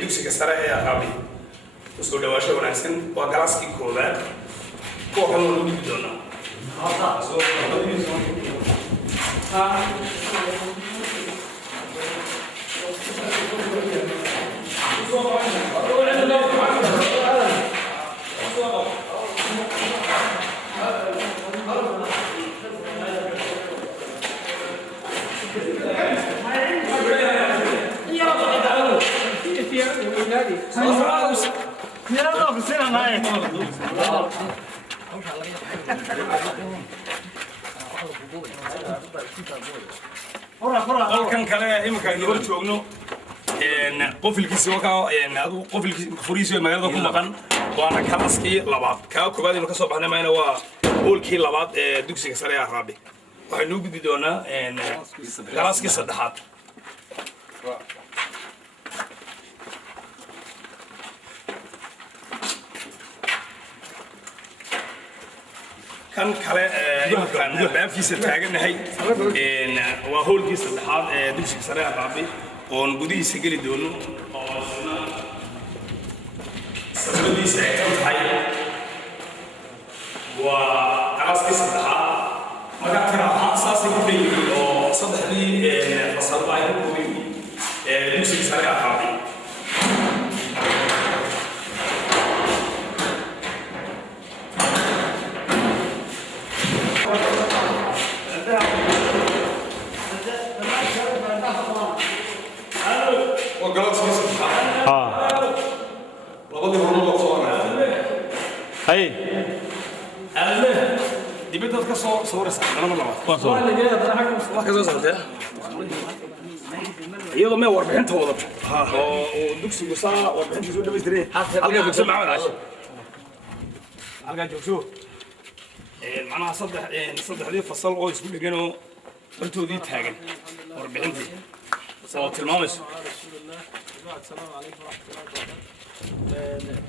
dugsiga sare ee Araabi soo dhawaasho wanaagsan waa galaaskii koowaad oo kala lagu dhigi doonaa halkan kale imika aynu joogno qofilkiisa adu qofilkiisa furiisa magaalada ku maqan waana kalaaskii labaad ka koobaad inuu ka soo baxnay maayna waa hoolkii labaad ee dugsiga sare ee Araabi waxaynu gudbi doonaa kalaaskii saddexaad kan kale imkaan baabkiisa taaganahay waa hoolkii saddexaad ee dugsiga sare Araabi oon gudihiisa geli doono oo sababtiisa ay tahay waa kalaaskii saddexaad marka tiraha asaasi ku dhigay oo saddexdii fasal ay ku dhigay dugsiga sare Araabi هاي أنا دبيت أذكر صور أنا ما نعرف ما كذا صورته يلا ما وربح أنت وضب ودكسي قصا وربح أنت شو دبيت تري ألقى دكسي معه العشاء ألقى جوشو معناها صدق هذه فصل قوي يسوي لقينه قلتوا دي تاجن وربح أنت صوت المامس السلام عليكم ورحمة الله وبركاته.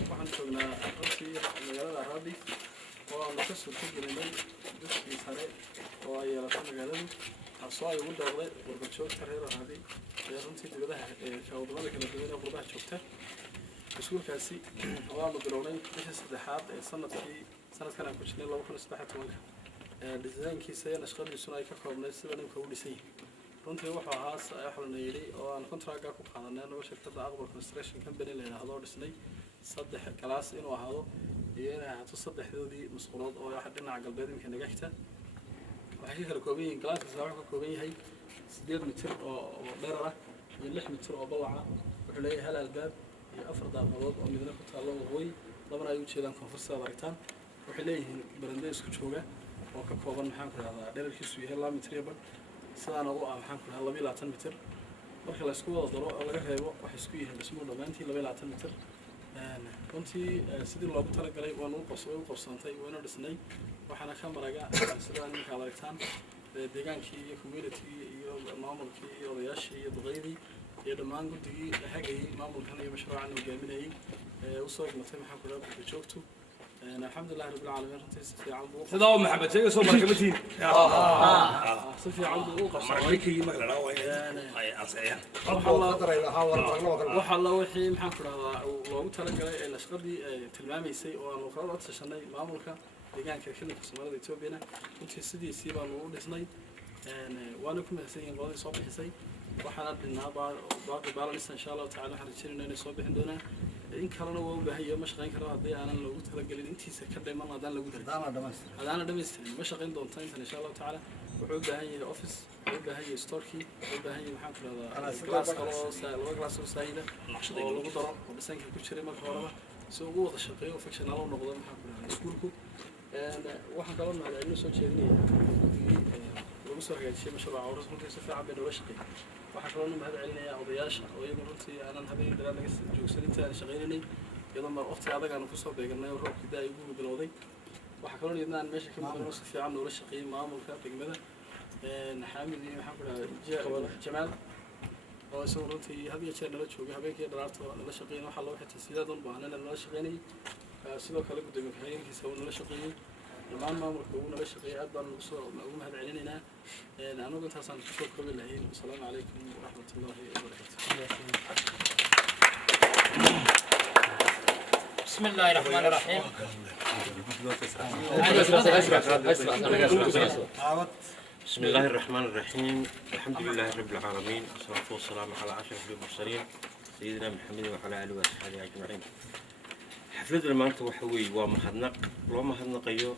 waxaan joognaa runtii magaalada Araabi oo aan ka soo tegnay dugsiga sare oo ay yeelatay magaaladu taasoo ay ugu dhawday warbajoogta reer Araabi ee runtii dibadaha wadamada kala duwan ee qurbaha joogta iskuulkaasi waanu bilownay bishii saddexaad ee sanadkan aan ku jirnay 2013 dizaynkiisa iyo nashqadiisuna ay ka koobnayd sida ninka u dhisay runtii wuxuu ahaa waxaan yiri oo aan contract ku qaadanay oo shirkadda Aqbal Construction Company la yiraahdo dhisnay saddex kalaas inuu ahaado iyo inay ahaato saddexdoodii mas'uulood oo waxa dhinaca galbeed imka naga xigta waxay kala kooban yihiin kalaaska waxa ka kooban yahay 8 mitir oo dheer ah iyo 6 mitir oo ballaca wuxuu leeyahay hal albaab iyo afar daaqadood oo midna ku taalo waqooyi labana ay u jeedaan koonfurta aragtaan waxay leeyihiin barande isku jooga oo ka kooban maxaan ku raahdaa dhererkiisu yahay 2 mitir iyo sidaan ugu ah maxaan ku dhahay 22 mitir marka la isku wada daro oo laga reebo waxay isku yihiin dhismuhu dhammaantii 22 mitir runtii sidii loogu talagalay waanu u qabsantay waanu dhisnay waxaana ka maraga sidaan markaa aragtaan deegaankii iyo community iyo maamulkii iyo odayaashii iyo duqeydii iyo dhammaan guddigii hagayay maamulkan iyo mashruucan hogaaminayay u soo igmatay maxaan ku dhahay joogto الحمد لله رب العالمين رنتي سفي عنده سيدا محمد شيء صوب مركبتين سفي عنده مركبتي مقلنا وين أصيان وحلا وحي محفر هذا لو تلقى الأشقدي تلماميسي وأنا قررت سشني مامورك لجان كذا كسمارة إثيوبيا كنت سدي سيبا نقول إسناي وأنا كم حسين قاضي صوب حسين وحنا بدنا باقي بالانس إن شاء الله تعالى حرجين إننا صوب عندنا إن كانوا هو بهي مش غين كانوا هذي أنا لو تلقى لي أنتي سكر ما هذا لو تلقى هذا دمست مش غين دون تاين إن شاء الله تعالى وحب بهي الأوفيس وحب بهي ستوركي وحب بهي محفر هذا كلاس خلاص لو كلاس سعيدة لو قدر بس إنك كل شيء ما كهرباء سوق وضع الشقية وفكشن الله ونقدر محفر سكولكم واحد قالنا على إنه سوتش يعني lagu soo hagaajiyay mashruuca oo runtii si fiican bay noola shaqeeyay waxa kaloo nima hada celinaya odayaasha oo iyagu runtii aanan habeen daraad laga joogsan intii aan shaqeynay iyadoo mar waqti adag aan ku soo beegnay oo roobkii daa igu bilowday waxa kaloo nidnaan meesha ka muuqdo si fiican noola shaqeeyay maamulka degmada xaamid iyo maxaan ku dhahay jamaal oo isagoo runtii had iyo jeer nala joogay habeenkii dhalaarta nala shaqeeyay waxa loo xitay sidaad u baahnay nala shaqeynay sidoo kale gudoomiye ku-xigeenkiisa uu nala shaqeeyay dhammaan maamulka uu nala shaqeeyay aad baan ugu mahad celinaynaa anagu intaasaan kusoo koobi lahayn wasalaamu calaykum waraxmatullaahi wabarakaatu بسم الله الرحمن الرحيم بسم الله الرحمن الرحيم الحمد لله رب العالمين والصلاة والسلام على أشرف المرسلين سيدنا محمد وعلى آله وصحبه أجمعين حفلة المانتا وحوي ومهدنق لو مهدنقيو